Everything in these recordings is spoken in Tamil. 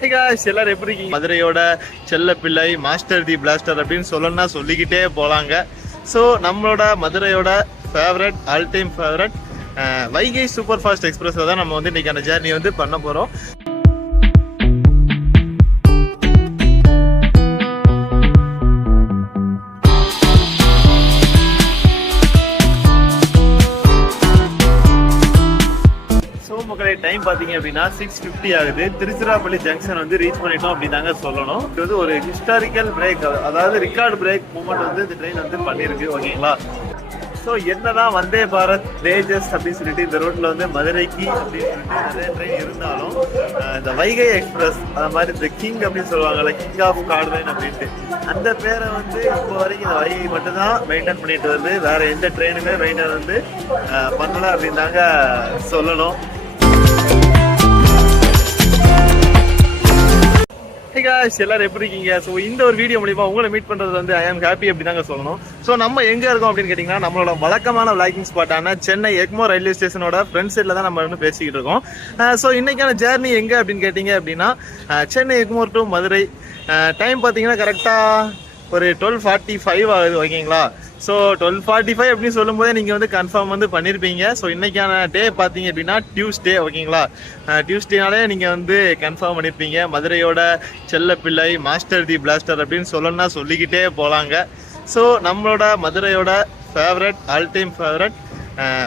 Hey guys, எல்லாரும் எப்படி இருக்கீங்க? மதுரையோட செல்ல பிள்ளை மாஸ்டர் தி பிளாஸ்டர் அப்படின்னு சொல்லணும்னா சொல்லிக்கிட்டே போலாங்க. ஸோ நம்மளோட மதுரையோட favourite all time favourite Vaigai super fast எக்ஸ்பிரஸ்ல தான் நம்ம வந்து இன்னைக்கான ஜேர்னி வந்து பண்ண போறோம். டைம் பாத்தீங்க அப்படின்னா 6:50 ஆகுது. திருச்சிராப்பள்ளி ஜங்ஷன் வந்து ரீச் பண்ணிட்டோம் அப்படின்னாங்க சொல்லணும். இது வந்து ஒரு ஹிஸ்டாரிக்கல் பிரேக், அதாவது ரிகார்டு பிரேக் மூமெண்ட் வந்து இந்த ட்ரெயின் வந்து பண்ணிருக்கு. ஓகேங்களா? ஸோ என்னதான் வந்தே பாரத் தேஜஸ் அப்படின்னு சொல்லிட்டு இந்த ரோட்ல வந்து மதுரைக்கு அப்படின்னு சொல்லிட்டு நிறைய ட்ரெயின் இருந்தாலும் இந்த வைகை எக்ஸ்பிரஸ் அந்த மாதிரி இந்த கிங் அப்படின்னு சொல்லுவாங்கல்ல, கிங் ஆஃப் கார்ட்லைன் அப்படின்ட்டு அந்த பேரை வந்து இப்போ வரைக்கும் இந்த வைகை மட்டும்தான் மெயின்டைன் பண்ணிட்டு வருது. வேற எந்த ட்ரெயினுமே மெயின்டைன் வந்து பண்ணல அப்படின்னு தாங்க சொல்லணும். Hey guys, எல்லாரும் எப்படி இருக்கீங்க? ஸோ இந்த ஒரு வீடியோ மூலியமா உங்களை மீட் பண்றது வந்து ஐ ஆம் ஹாப்பி அப்படி தாங்க சொல்லணும். ஸோ நம்ம எங்க இருக்கோம் அப்படின்னு கேட்டீங்கன்னா நம்மளோட வழக்கமான விளாகிங் ஸ்பாட்டான சென்னை எக்மோர் ரயில்வே ஸ்டேஷனோட ஃப்ரண்ட் சைட்ல தான் நம்ம வந்து பேசிக்கிட்டு இருக்கோம். ஸோ இன்னைக்கான ஜேர்னி எங்க அப்படின்னு கேட்டீங்க அப்படின்னா சென்னை எக்மோர் டு மதுரை. டைம் பார்த்தீங்கன்னா கரெக்டா ஒரு 12:45 ஆகுது. ஓகேங்களா? ஸோ 12:45 அப்படின்னு சொல்லும் போதே நீங்கள் வந்து கன்ஃபார்ம் வந்து பண்ணியிருப்பீங்க. ஸோ இன்னைக்கான டே பார்த்தீங்க அப்படின்னா டியூஸ்டே. ஓகேங்களா? டியூஸ்டேனாலே நீங்கள் வந்து கன்ஃபார்ம் பண்ணியிருப்பீங்க. மதுரையோட செல்ல பிள்ளை மாஸ்டர் தி பிளாஸ்டர் அப்படின்னு சொல்லணும்னா சொல்லிக்கிட்டே போகலாங்க. ஸோ நம்மளோட மதுரையோட favourite all time favourite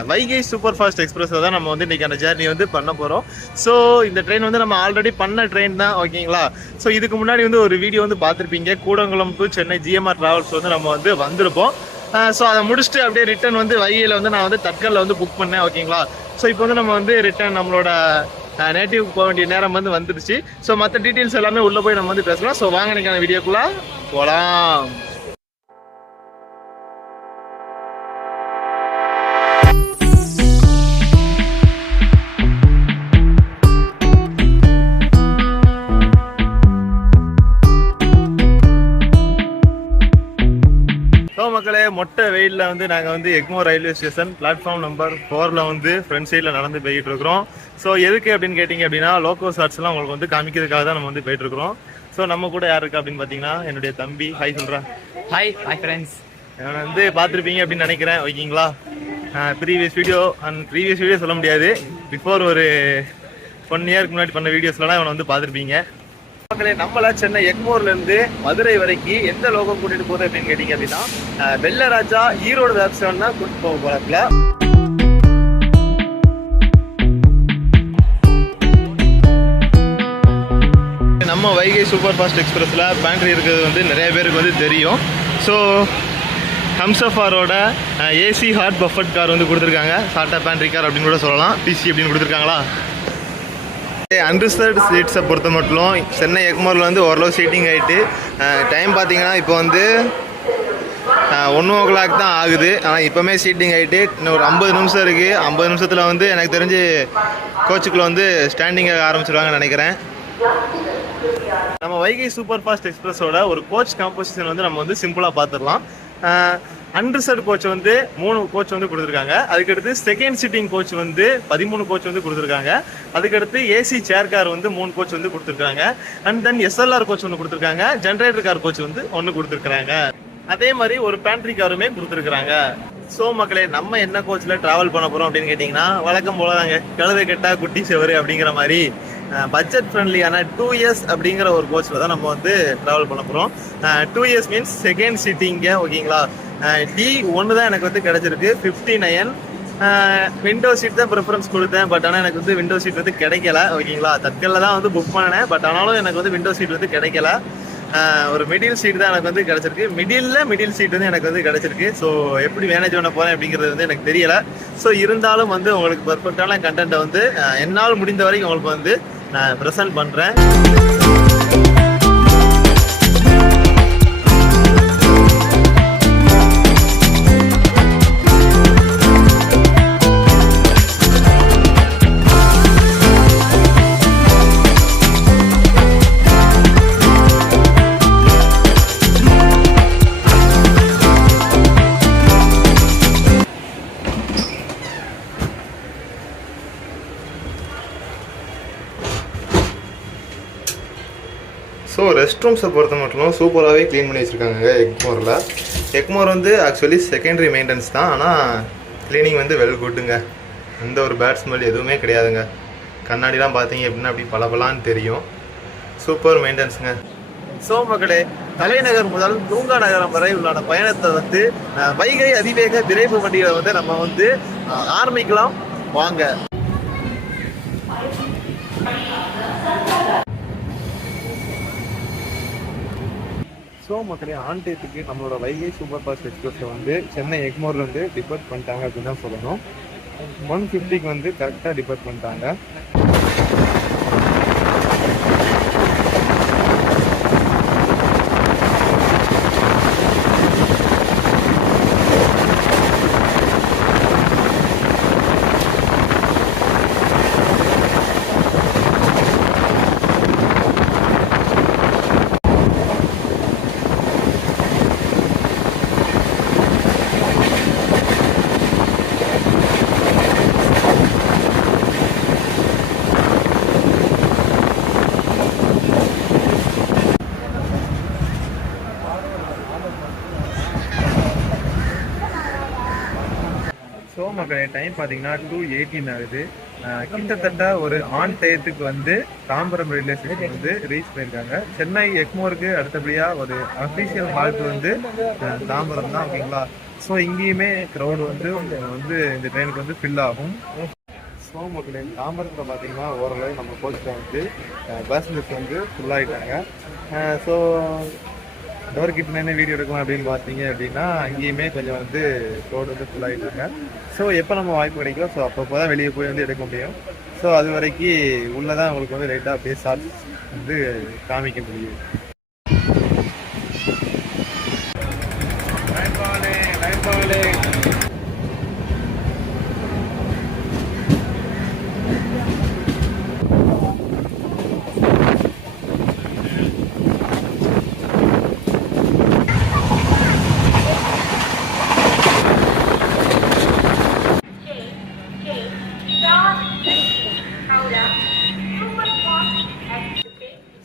Vaigai super fast எக்ஸ்பிரஸ்ல தான் நம்ம வந்து இன்னைக்கான ஜேர்னி வந்து பண்ண போகிறோம். ஸோ இந்த ட்ரெயின் வந்து நம்ம ஆல்ரெடி பண்ண ட்ரெயின் தான். ஓகேங்களா? ஸோ இதுக்கு முன்னாடி வந்து ஒரு வீடியோ வந்து பார்த்துருப்பீங்க. Kudankulam to Chennai GMR travels வந்து நம்ம வந்து வந்திருப்போம். ஸோ அதை முடிச்சுட்டு அப்படியே ரிட்டர்ன் வந்து வைகையில் வந்து நான் வந்து தட்கலில் வந்து புக் பண்ணேன். ஓகேங்களா? ஸோ இப்போ வந்து நம்ம வந்து ரிட்டர்ன் நம்மளோட நேட்டிவ் போக வேண்டிய நேரம் வந்து வந்துருச்சு. ஸோ மற்ற டீட்டெயில்ஸ் எல்லாமே உள்ளே போய் நம்ம வந்து பேசலாம். ஸோ வாங்க இன்னைக்கான வீடியோக்குள்ளே போகலாம். மக்களே, மொட்டை வெயிலில் வந்து நாங்கள் வந்து Egmore railway station platform number 4ல் வந்து ஃப்ரண்ட் சைடில் நடந்து போய்கிட்டு இருக்கிறோம். ஸோ எதுக்கு அப்படின்னு கேட்டிங்க அப்படின்னா லோக்கோ ஷார்ட்ஸ்லாம் உங்களுக்கு வந்து காமிக்கிறதுக்காக தான் நம்ம வந்து போயிட்டு இருக்கிறோம். ஸோ நம்ம கூட யார் இருக்கா அப்படின்னு பார்த்தீங்கன்னா என்னுடைய தம்பி. ஹாய் சொல்கிறேன். Hi friends. வந்து பார்த்துருப்பீங்க அப்படின்னு நினைக்கிறேன். ஓகேங்களா? ப்ரீவியஸ் வீடியோ சொல்ல முடியாது, பிஃபோர் ஒரு 1 இயருக்கு முன்னாடி பண்ண வீடியோஸ்லாம் இவனை வந்து பார்த்துருப்பீங்க. மக்களே, நம்மள சென்னை எக்மோர்ல இருந்து மதுரை வரைக்கும் எந்த லோகம் கூட்டிட்டு போகுது அப்படின்னு கேட்டீங்க அப்படின்னா வெள்ளராஜா ஈரோடு வேப்சன் தான் கூட்டிட்டு போக போறாப்ல. நம்ம வைகை சூப்பர் ஃபாஸ்ட் எக்ஸ்பிரஸ்ல பேண்ட்ரி இருக்கிறது வந்து நிறைய பேருக்கு வந்து தெரியும். ஸோ ஹம்சஃபாரோட ஏசி ஹாட் பஃபட் கார் வந்து கொடுத்துருக்காங்க. டாடா பேண்ட்ரி கார் அப்படின்னு கூட சொல்லலாம். பிசி அப்படின்னு கொடுத்துருக்காங்களா? அன்ரிசர்வ்டு சீட்ஸை பொறுத்த மட்டும் சென்னை எக்மோரில் வந்து ஓரளவு சீட்டிங் ஆகிட்டு டைம் பார்த்தீங்கன்னா இப்போ வந்து 1:00 தான் ஆகுது. ஆனால் இப்போமே சீட்டிங் ஆகிட்டு இன்னும் ஒரு 50 நிமிஷம் இருக்குது. 50 நிமிஷத்தில் வந்து எனக்கு தெரிஞ்சு கோச்சுக்குள்ளே வந்து ஸ்டாண்டிங் ஆக ஆரம்பிச்சிருவாங்கன்னு நினைக்கிறேன். நம்ம வைகை சூப்பர் ஃபாஸ்ட் எக்ஸ்பிரஸோட ஒரு கோச் காம்போசிஷன் வந்து நம்ம வந்து சிம்பிளாக பார்த்துடலாம். அன்ரிசர்வ்டு கோச் வந்து 3 கோச் வந்து கொடுத்துருக்காங்க. அதுக்கடுத்து செகண்ட் சிட்டிங் கோச் வந்து 13 கோச் வந்து கொடுத்துருக்காங்க. அதுக்கடுத்து ஏசி சேர் கார் வந்து 3 கோச் வந்து கொடுத்துருக்காங்க. அண்ட் தென் எஸ்எல்ஆர் கோச் ஒன்று கொடுத்துருக்காங்க. ஜென்ரேட்டர் கார் கோச் வந்து 1 கொடுத்துருக்காங்க. அதே மாதிரி ஒரு பேண்ட்ரி காருமே கொடுத்துருக்காங்க. ஸோ மக்களே, நம்ம என்ன கோச்சில் ட்ராவல் பண்ண போகிறோம் அப்படின்னு கேட்டிங்கன்னா வழக்கம் போல தாங்க கழுதை கெட்டா குட்டி செவரு அப்படிங்கிற மாதிரி பட்ஜெட் ஃப்ரெண்ட்லியான 2S அப்படிங்கிற ஒரு கோச்சில் தான் நம்ம வந்து ட்ராவல் பண்ண போகிறோம். 2S means second சிட்டிங்க. ஓகேங்களா? D1 தான் எனக்கு வந்து கிடச்சிருக்கு 59. விண்டோ சீட் தான் ப்ரிஃபரன்ஸ் கொடுத்தேன். பட் ஆனால் எனக்கு வந்து விண்டோ சீட் வந்து கிடைக்கல. ஓகேங்களா? தட்கலில் தான் வந்து புக் பண்ணினேன். பட் ஆனாலும் எனக்கு வந்து விண்டோ சீட் வந்து கிடைக்கல. ஒரு மிடில் சீட் தான் எனக்கு வந்து கிடச்சிருக்கு. மிடில் சீட் வந்து எனக்கு வந்து கிடச்சிருக்கு. ஸோ எப்படி மேனேஜ் பண்ண போகிறேன் அப்படிங்கிறது வந்து எனக்கு தெரியலை. ஸோ இருந்தாலும் வந்து உங்களுக்கு பர்ஃபெக்டான கண்டென்ட்டை வந்து என்னால் முடிந்த வரைக்கும் உங்களுக்கு வந்து நான் ப்ரெசென்ட் பண்ணுறேன். ஸோ ரெஸ்ட் ரூம்ஸை பொறுத்த மட்டும் சூப்பராகவே க்ளீன் பண்ணி வச்சுருக்காங்க எக்மோரில். எக்மோர் வந்து ஆக்சுவலி செகண்டரி மெயின்டெனன்ஸ் தான், ஆனால் க்ளீனிங் வந்து வெல் குட்டுங்க. எந்த ஒரு பேட் ஸ்மெல் எதுவுமே கிடையாதுங்க. கண்ணாடிலாம் பார்த்தீங்க அப்படின்னா அப்படி பளபளன்னு தெரியும். சூப்பர் மெயின்டெனன்ஸுங்க. ஸோ மக்களே, தலைநகர் முதல் தூங்கா நகரம் வரை உள்ளான பயணத்தை வந்து வைகை அதிவேக விரைவு வண்டிகளை வந்து நம்ம வந்து ஆரம்பிக்கலாம் வாங்க. ஸோ மக்களே, ஆன் டேத்துக்கு நம்மளோட வைகை சூப்பர் ஃபாஸ்ட் எக்ஸ்பிரஸை வந்து சென்னை எக்மோர்ல வந்து டிபார்ட் பண்ணிட்டாங்க அப்படின்னு தான் சொல்லணும். 150க்கு வந்து கரெக்டாக டிபார்ட் பண்ணிட்டாங்க. ஸோ மக்களே, டைம் பார்த்தீங்கன்னா 2:18 ஆகுது. கிட்டத்தட்ட ஒரு ஆன் டயத்துக்கு வந்து தாம்பரம் ரயில்வே ஸ்டேஷன் வந்து ரீச் பண்ணியிருக்காங்க. சென்னை எக்மோருக்கு அடுத்தபடியாக ஒரு அஃபீஷியல் ஹால்ட் வந்து தாம்பரம் தான், ஓகேங்களா. ஸோ இங்கேயுமே க்ரௌடு வந்து இந்த ட்ரெயினுக்கு வந்து ஃபில் ஆகும். ஸோ மக்களே, தாம்பரத்தில் பார்த்தீங்கன்னா ஓரளவு நம்ம கோச்சில் வந்து பேசஞ்சர்ஸ் வந்து ஃபுல்லாகிட்டாங்க. ஸோ டோர் கிட்ட வீடியோ எடுக்கலாம் அப்படின்னு பார்த்தீங்க அப்படின்னா அங்கேயுமே கொஞ்சம் வந்து ரோடு வந்து ஃபுல்லாகிட்டாங்க. ஸோ எப்போ நம்ம வாய்ப்பு கிடைக்கும், ஸோ அப்பப்போ தான் வெளியே போய் வந்து எடுக்க முடியும். ஸோ அது வரைக்கும் உள்ளே தான் உங்களுக்கு வந்து லைட்டாக அப்படியே ஷார்ட்ஸ் வந்து காமிக்க முடியும்.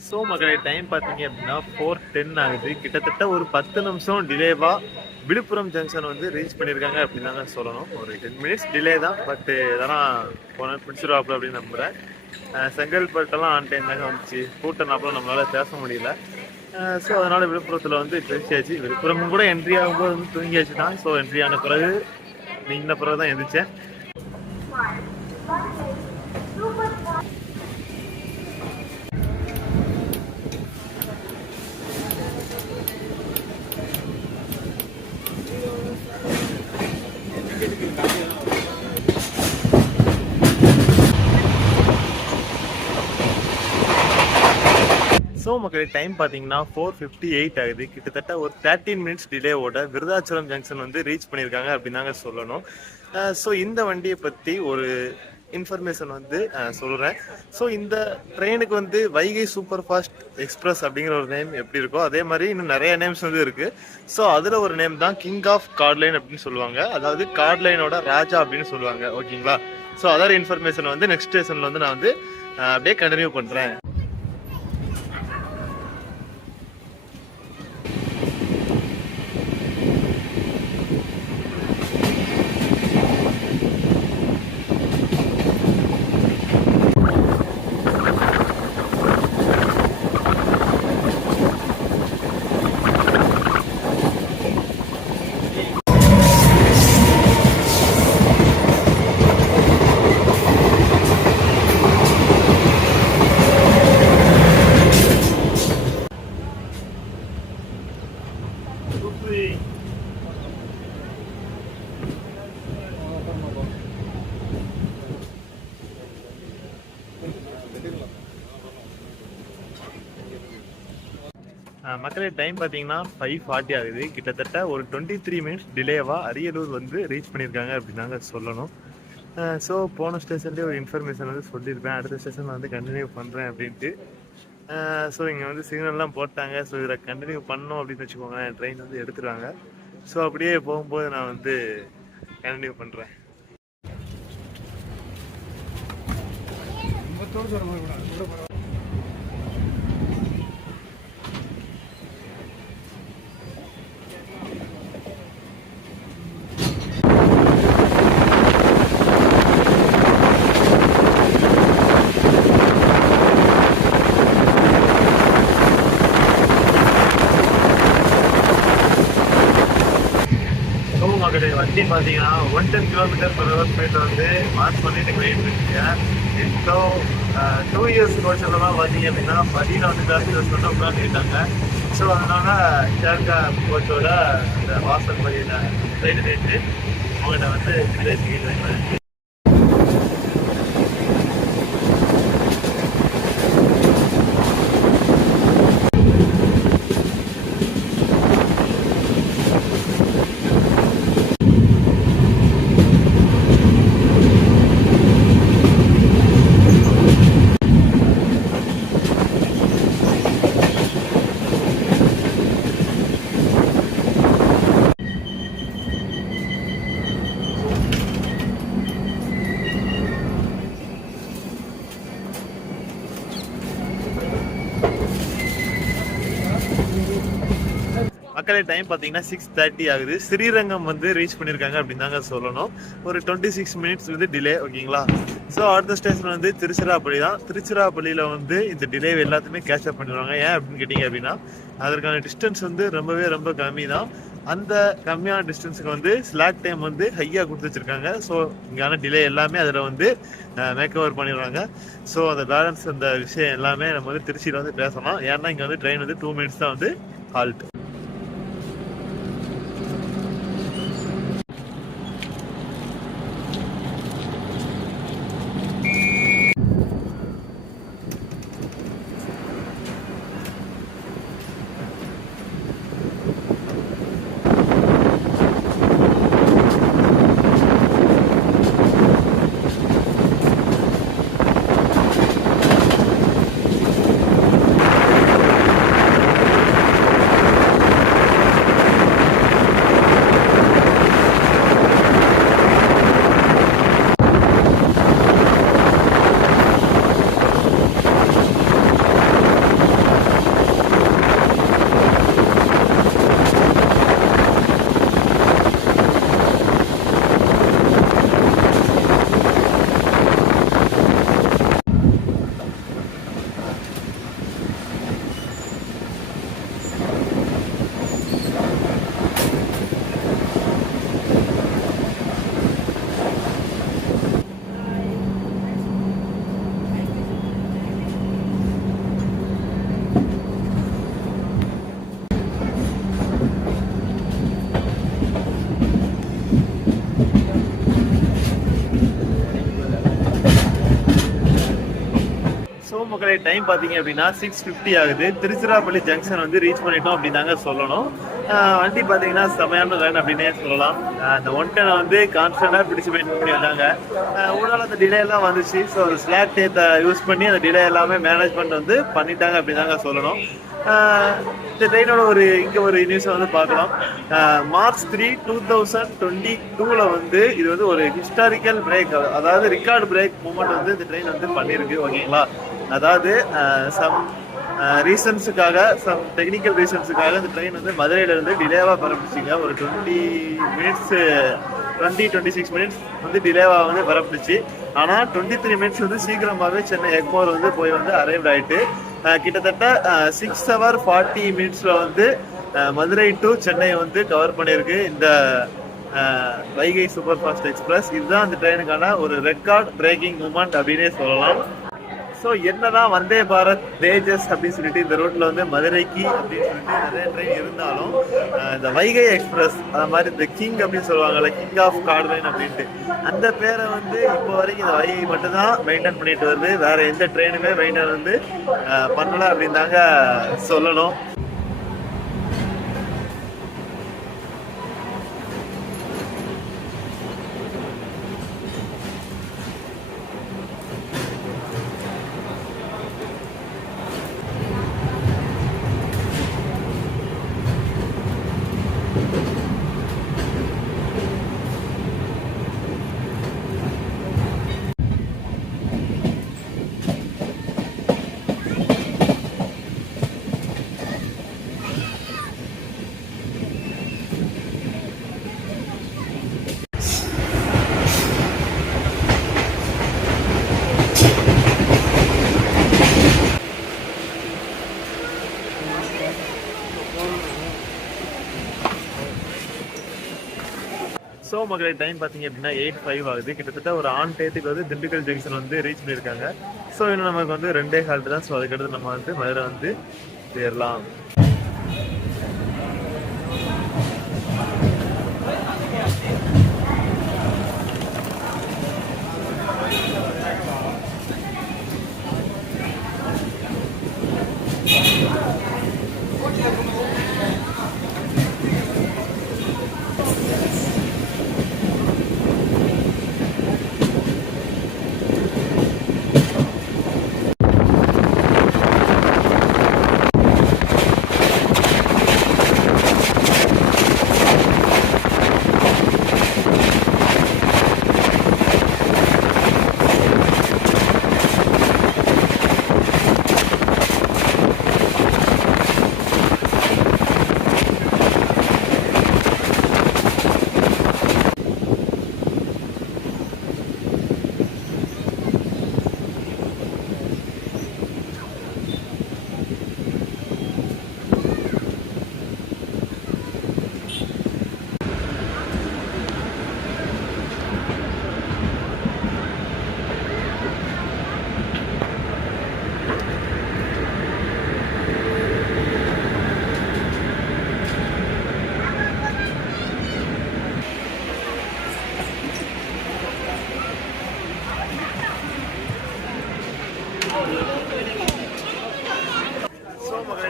ஸோ மக்களே, டைம் பார்த்தீங்க அப்படின்னா 4:10 ஆகுது. கிட்டத்தட்ட ஒரு 10 நிமிஷம் டிலேவாக விழுப்புரம் ஜங்ஷன் வந்து ரீச் பண்ணியிருக்காங்க அப்படின்னு தாங்க சொல்லணும். ஒரு 10 மினிட்ஸ் டிலே தான், பட் இதெல்லாம் போன பிடிச்சிருவாப்புல அப்படின்னு நம்புகிறேன். செங்கல்பட்டெல்லாம் ஆன் டைம் தாங்க வந்துச்சு. கூட்டம்னாப்புல நம்மளால் பேச முடியல. ஸோ அதனால் விழுப்புரத்தில் வந்து பேசியாச்சு. விழுப்புரம் கூட என்ட்ரி ஆகும்போது வந்து தூங்கியாச்சு தான். ஸோ என்ட்ரி ஆன பிறகு நீங்கின பிறகு தான் எழுந்திரிச்சேன். ஸோ மக்களே, டைம் பார்த்தீங்கன்னா 4:58 ஆகுது. கிட்டத்தட்ட ஒரு 13 மினிட்ஸ் டிலேவோட விருதாச்சலம் ஜங்ஷன் வந்து ரீச் பண்ணியிருக்காங்க அப்படின்னு தாங்க சொல்லணும். ஸோ இந்த வண்டியை பற்றி ஒரு இன்ஃபர்மேஷன் வந்து சொல்கிறேன். ஸோ இந்த ட்ரெயினுக்கு வந்து வைகை சூப்பர் ஃபாஸ்ட் எக்ஸ்பிரஸ் அப்படிங்கிற ஒரு நேம் எப்படி இருக்கோ அதே மாதிரி இன்னும் நிறைய நேம்ஸ் வந்து இருக்குது. ஸோ அதில் ஒரு நேம் தான் கிங் ஆஃப் கார்ட்லைன் அப்படின்னு சொல்லுவாங்க. அதாவது கார்ட்லைனோட ராஜா அப்படின்னு சொல்லுவாங்க, ஓகேங்களா. ஸோ அதர் இன்ஃபர்மேஷன் வந்து நெக்ஸ்ட் ஸ்டேஷனில் வந்து நான் வந்து அப்படியே கண்டினியூ பண்ணுறேன். மக்களே, டைம் பார்த்தீங்கன்னா 5:40 ஆகுது. கிட்டத்தட்ட ஒரு 23 மினிட்ஸ் டிலேவாக அரியலூர் வந்து ரீச் பண்ணியிருக்காங்க அப்படின்னாங்க சொல்லணும். ஸோ போன ஸ்டேஷன்லேயே ஒரு இன்ஃபர்மேஷன் வந்து சொல்லியிருப்பேன், அடுத்த ஸ்டேஷனில் வந்து கண்டினியூ பண்ணுறேன் அப்படின்ட்டு. ஸோ இங்கே வந்து சிக்னல்லாம் போட்டாங்க. ஸோ இதில் கண்டினியூ பண்ணோம் அப்படின்னு வச்சுக்கோங்களேன், ட்ரெயின் வந்து எடுத்துருவாங்க. ஸோ அப்படியே போகும்போது நான் வந்து கண்டினியூ பண்ணுறேன். வண்டி பார்த்தீங்கன்னா 110 km/h ஸ்பீடில் வந்து மார்ச் பண்ணிட்டு போயிட்டு இருக்குங்க. இப்போ 2 இயர்ஸ் கோச்செல்லாம் பார்த்தீங்க அப்படின்னா பதியில் வந்து பேசஞ்சர்ஸ் மட்டும் உட்காந்துக்கிட்டாங்க. ஸோ அதனால ஷேர்கா கோச்சோட இந்த வாசல் பதியில் ட்ரெயின் ரேட்டு அவங்கள்ட்ட வந்து பேசிக்கிட்டு மக்களே டைம் பார்த்தீங்கன்னா 6:30 ஆகுது. ஸ்ரீரங்கம் வந்து ரீச் பண்ணியிருக்காங்க அப்படின்னு தாங்க சொல்லணும். ஒரு 26 மினிட்ஸ் வந்து டிலே, ஓகேங்களா. ஸோ அடுத்த ஸ்டேஷன் வந்து திருச்சிராப்பள்ளி தான். திருச்சிராப்பள்ளியில் வந்து இந்த டிலே எல்லாத்தையுமே கேட்சப் பண்ணிடுவாங்க. ஏன் அப்படின்னு கேட்டிங்க அப்படின்னா அதற்கான டிஸ்டன்ஸ் வந்து ரொம்ப கம்மி தான். அந்த கம்மியான டிஸ்டன்ஸுக்கு வந்து ஸ்லாக் டைம் வந்து ஹையாக கொடுத்து வச்சிருக்காங்க. ஸோ இங்கான டிலே எல்லாமே அதில் வந்து மேக் ஓவர் பண்ணிடுவாங்க. ஸோ அந்த பேலன்ஸ் அந்த விஷயம் எல்லாமே நம்ம வந்து திருச்சியில் வந்து பேசலாம். ஏன்னா இங்கே வந்து ட்ரெயின் வந்து 2 மினிட்ஸ் தான் வந்து ஹால்ட். மக்களை டைம் பார்த்தீங்க அப்படின்னா 6:50 ஆகுது. திருச்சிராப்பள்ளி ஜங்ஷன் வந்து ரீச் பண்ணிட்டோம் அப்படின்னு தாங்க சொல்லணும். வண்டி பார்த்தீங்கன்னா செமையான ரன் அப்படின்னே சொல்லலாம். அந்த 110 வந்து கான்ஸ்டன்டாக பிடிச்சி போயிட்டு பண்ணி வந்தாங்க. ஊடால அந்த டிலே எல்லாம் வந்துச்சு. ஸோ அந்த ஸ்லாக் டேத்தை யூஸ் பண்ணி அந்த டிலே எல்லாமே மேனேஜ்மெண்ட் வந்து பண்ணிட்டாங்க அப்படின்னு தாங்க சொல்லணும். இந்த ட்ரெயினோட இங்கே ஒரு நியூஸை வந்து பார்க்கலாம். March 3, 2022 வந்து இது வந்து ஒரு ஹிஸ்டாரிக்கல் பிரேக், அதாவது ரெக்கார்டு பிரேக் மூமெண்ட் வந்து இந்த ட்ரெயின் வந்து பண்ணியிருக்கு, ஓகேங்களா. அதாவது சம் ரீசன்ஸுக்காக, சம் டெக்னிக்கல் ரீசன்ஸுக்காக இந்த ட்ரெயின் வந்து மதுரையிலேருந்து டிலேவாக பரப்பிச்சிங்க. ஒரு 26 மினிட்ஸ் வந்து டிலேவாக வந்து பரப்பிச்சு. ஆனால் 23 மினிட்ஸ் வந்து சீக்கிரமாகவே சென்னை எக்மோர் வந்து போய் வந்து அரைவ்ட் ஆகிட்டு கிட்டத்தட்ட 6 hours 40 minutes வந்து மதுரை டு சென்னை வந்து கவர் பண்ணியிருக்கு இந்த வைகை சூப்பர் ஃபாஸ்ட் எக்ஸ்பிரஸ். இதுதான் அந்த ட்ரெயினுக்கான ஒரு ரெக்கார்ட் பிரேக்கிங் மூமெண்ட் அப்படின்னே சொல்லலாம். ஸோ என்னதான் வந்தே பாரத் தேஜஸ் அப்படின்னு சொல்லிட்டு இந்த ரோட்ல வந்து மதுரைக்கு அப்படின்னு சொல்லிட்டு நிறைய ட்ரெயின் இருந்தாலும் இந்த வைகை எக்ஸ்பிரஸ் அந்த மாதிரி இந்த கிங் அப்படின்னு சொல்லுவாங்கல்ல, கிங் ஆஃப் கார்ட்லைன் அப்படின்ட்டு, அந்த பேரை வந்து இப்போ வரைக்கும் இந்த வைகை மட்டும்தான் மெயின்டைன் பண்ணிட்டு வருது. வேற எந்த ட்ரெயினுமே மெயின்டைன் வந்து பண்ணல அப்படின்னு தாங்க சொல்லணும். ஸோ மக்களே டைம் பார்த்தீங்க அப்படின்னா 8:05 ஆகுது. கிட்டத்தட்ட ஒரு ஆன் டயத்துக்கு வந்து திண்டுக்கல் ஜங்ஷன் வந்து ரீச் பண்ணியிருக்காங்க. ஸோ இன்னும் நமக்கு வந்து 2 ஹால்ட் தான். ஸோ அதுக்கடுத்து நம்ம வந்து மதுரை வந்து சேரலாம்.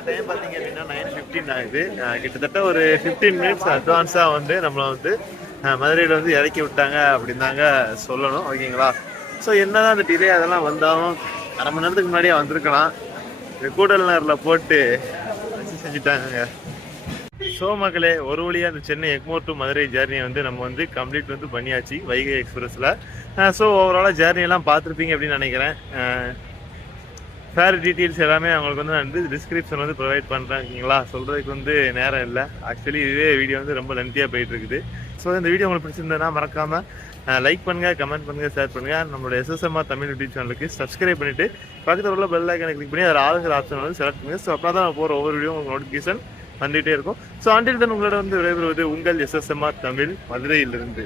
டைம் பார்த்தீங்க அப்படின்னா 9:15 ஆகுது. கிட்டத்தட்ட ஒரு 15 மினிட்ஸ் அட்வான்ஸாக வந்து நம்மளை வந்து மதுரையில் வந்து இறக்கி விட்டாங்க அப்படின்னு தாங்க சொல்லணும். ஓகேங்களா? ஸோ என்னதான் அந்த டிலே அதெல்லாம் வந்தாலும் அரை மணி நேரத்துக்கு முன்னாடியே வந்திருக்கலாம். கூடல் நேரில் போட்டு வச்சு செஞ்சுட்டாங்க. ஸோ மக்களே, ஒரு வழியாக அந்த சென்னை எக்மோர் டு மதுரை ஜேர்னியை வந்து நம்ம வந்து கம்ப்ளீட் வந்து பண்ணியாச்சு வைகை எக்ஸ்பிரஸில். ஸோ ஓவராலாக ஜேர்னியெல்லாம் பார்த்துருப்பீங்க அப்படின்னு நினைக்கிறேன். ஃபேர் டீட்டெயில்ஸ் எல்லாமே அவங்களுக்கு வந்து நான் வந்து டிஸ்கிரிப்ஷன் வந்து ப்ரொவைட் பண்ணுறேன். ஓகேங்களா? சொல்கிறதுக்கு வந்து நேரம் இல்லை. ஆக்சுவலி இதுவே வீடியோ வந்து ரொம்ப லென்த்தியாக போயிட்டு இருக்குது. ஸோ இந்த வீடியோ உங்களுக்கு பிடிச்சிருந்ததுன்னா மறக்காமல் லைக் பண்ணுங்கள், கமெண்ட் பண்ணுங்கள், ஷேர் பண்ணுங்கள். நம்மளோட எஸ்எஸ்எம்ஆர் தமிழ் யூடியூப் சேனலுக்கு சப்ஸ்கிரைப் பண்ணிவிட்டு பக்கத்தில் உள்ள பெல் ஐக்கனை கிளிக் பண்ணி அதில் ஆளுங்கிற ஆப்ஷன் வந்து செலக்ட் பண்ணுங்கள். ஸோ அப்போ தான் நான் போகிற ஒவ்வொரு வீடியோ உங்களுக்கு நோட்டிஃபிகேஷன் வந்துகிட்டே இருக்கும். ஸோ அன்டில் தென் உங்களோட வந்து விடைபெறுவது உங்கள் எஸ்எஸ்எம்ஆர் தமிழ் மதுரையிலிருந்து.